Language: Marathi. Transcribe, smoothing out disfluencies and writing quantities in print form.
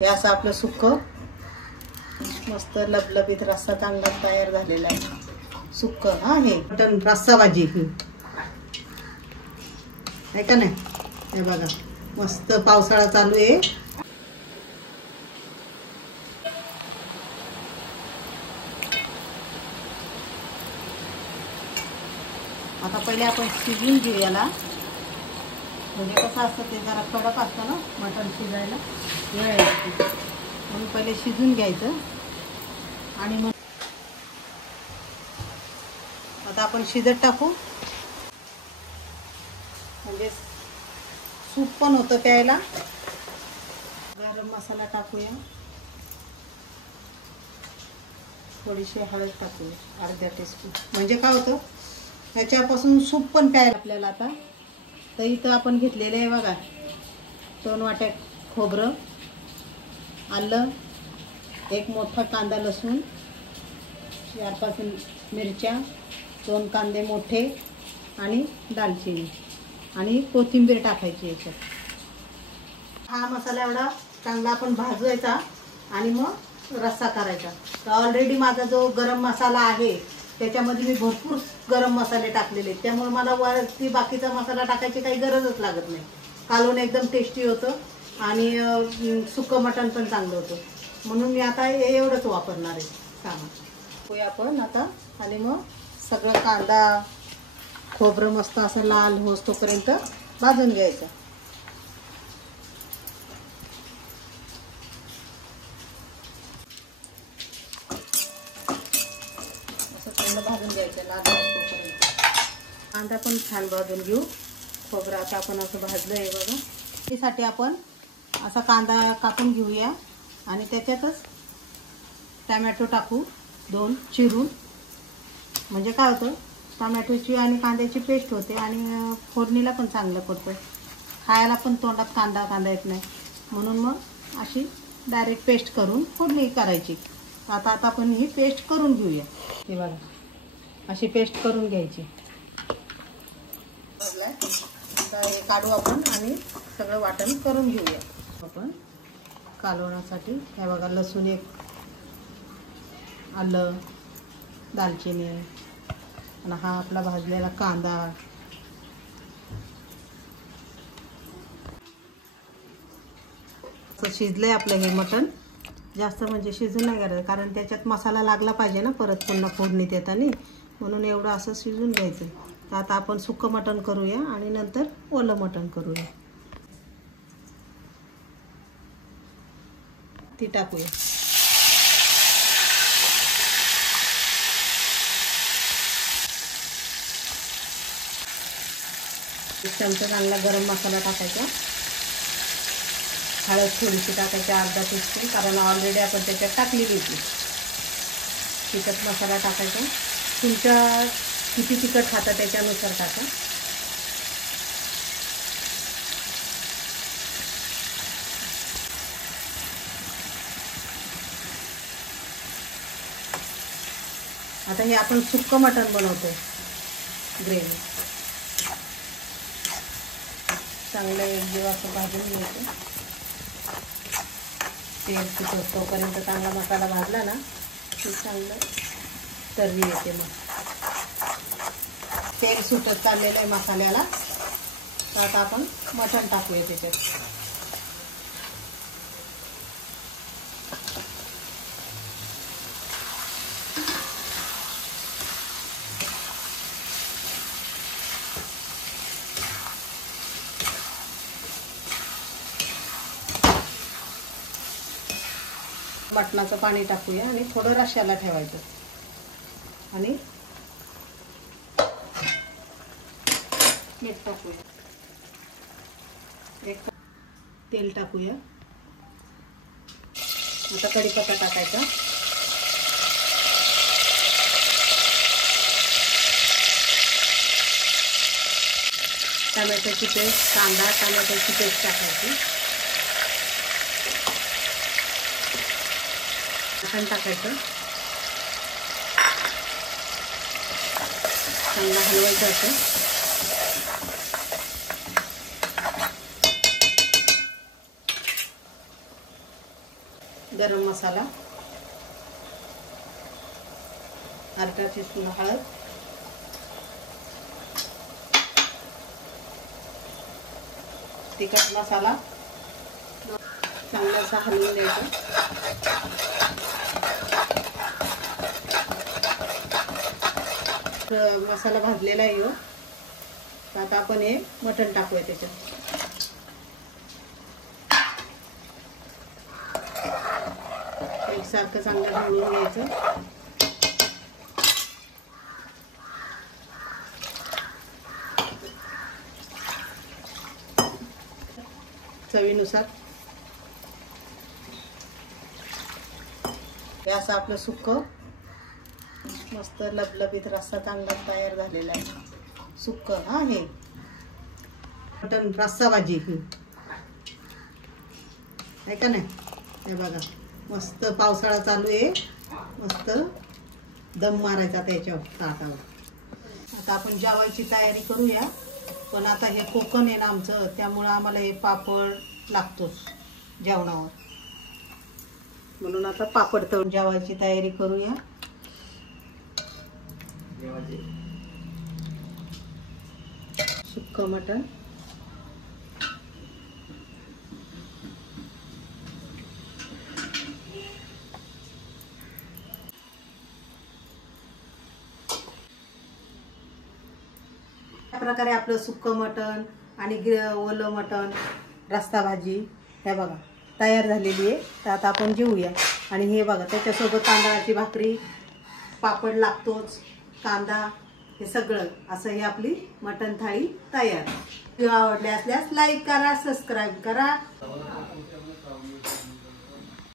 हे असं आपलं सुक्क मस्त लबलबीत रस्सा चांगला तयार झालेला आहे। सुक्क हा हे मटन रस्सा भाजी आहे का नाही। हे बघा मस्त पावसाळा चालू आहे। आता पहिले आपण शिजवून घेऊ याला, म्हणजे कसं असतं ते जरा कडक असतं ना मटण शिजायला वेळ लागतो, म्हणून पहिले शिजून घ्यायचं। आणि मग आता आपण शिजत टाकू, म्हणजे सूप पण होतं प्यायला। गरम मसाला टाकूया, थोडीशी हळद टाकूया अर्धा टीस्पून, म्हणजे काय होतं ह्याच्यापासून सूप पण प्यायला आपल्याला। आता तर इथं आपण घेतलेले आहे बघा 2 वाट्या खोबरं, आलं, एक मोठा कांदा, लसूण, 4-5 मिरच्या, 2 कांदे मोठे आणि दालचिनी आणि कोथिंबीर टाकायची याच्यात। हा मसाला एवढा चांगला आपण भाजवायचा आणि मग रस्सा करायचा। तर ऑलरेडी माझा जो गरम मसाला आहे त्याच्यामध्ये मी भरपूर गरम मसाले टाकलेले, त्यामुळे मला वरती बाकीचा मसाला टाकायची काही गरजच लागत नाही। कालवण एकदम टेस्टी होतं आणि सुक्कं मटण पण चांगलं होतं, म्हणून मी आता हे एवढंच वापरणार आहे सामान। आपण आता आणि मग सगळं कांदा खोबरं मस्त असं लाल होस तोपर्यंत भाजून घ्यायचं। भाजून घ्यायचं लाल होईपर्यंत। कांदा पण छान भाजून घेऊ। खोबरं आता आपण असं भाजलं आहे बघा, त्यासाठी आपण असा कांदा कापून घेऊया आणि त्याच्यातच टोमॅटो टाकू 2 चिरून, म्हणजे काय होतं टोमॅटोची आणि कांद्याची पेस्ट होते आणि फोडणीला पण चांगलं पडतं, खायला पण तोंडात कांदा येत नाही, म्हणून मग अशी डायरेक्ट पेस्ट करून फोडणी करायची। आता आपण ही पेस्ट करून घेऊया। हे बघा अशी पेस्ट करून घ्यायची। आता हे काढू आपण आणि सगळं वाटण करून घेऊया आपण कालवणासाठी। हे बघा लसूण 1, आलं, दालचिनी आणि हा आपला भाजलेला कांदा। असं शिजलंय आपलं हे मटण, जास्त म्हणजे शिजून नाही करायचं कारण त्याच्यात मसाला लागला पाहिजे ना परत पुन्हा फोडणीत येताना, म्हणून एवढं असं शिजून घ्यायचं। तर आता आपण सुक्कं मटण करूया आणि नंतर ओलं मटण करूया। ती टाकूया, एक चमचा चांगला गरम मसाला टाकायचा, हळद थोडीशी टाकायची अर्धा टीस्पून, कारण ऑलरेडी आपण त्याच्यात टाकलेली होती। तिखट मसाला टाकायचा, तुमच्या किती तिखट खाता त्याच्यानुसार टाका। आता हे आपण सुक्कं मटण बनवतोय, ग्रेव्ही चांगलं एक दिवस असं भाजून घ्यायचं। तेल सुटत तोपर्यंत चांगला मसाला भाजला ना की चांगलं तर्री येते। मग तेल सुटत चाललेलं आहे मसाल्याला, तर आता आपण मटण टाकूया त्याच्यात। मटणाचं पाणी टाकूया आणि थोडं रश्श्याला ठेवायचं आणि मीठ टाकूया, एक तेल टाकूया। आता कढीपत्ता टाकायचा, टोमॅटोची पेस्ट, कांदा टोमॅटोची पेस्ट टाकायची, मटण टाकायचं, चांगलं हलवायचं असं। गरम मसाला, अर्धा टीस्पून हळद, तिखट मसाला चांगला असा हलवून द्यायचा. मसाला भाजलेला आहे हो. आता आपण हे मटण टाकूया त्याच्यात. एकसारखं चांगलं ढवळून घ्यायचं. चवीनुसार. हे असं आपलं सुक्कं मस्त लबलबीत रस्सा चांगला तयार झालेला आहे. सुक्कं हा हे मटण रस्सा भाजी आहे का नाही. हे बघा मस्त पावसाळा चालू आहे. मस्त दम मारायचा त्याच्यावर ताटावर. आता आपण जेवायची तयारी करूया. पण आता हे कोकण आहे ना आमचं, त्यामुळं आम्हाला हे पापड लागतोच जेवणावर. म्हणून आता पापड तळून जेवायची तयारी करूया. सुक्कं मटण, या प्रकारे आपलं सुक्कं मटण आणि ओलं मटण रस्सा भाजी हे बघा तयार झालेली आहे. तर आता आपण जेवूया. आणि हे बघा त्याच्यासोबत तांदळाची भाकरी, पापड लागतोच, कांदा, हे सगळं असं ही आपली मटण थाळी तयार. व्हिडिओ आवडले असल्यास लाईक करा, सबस्क्राईब करा.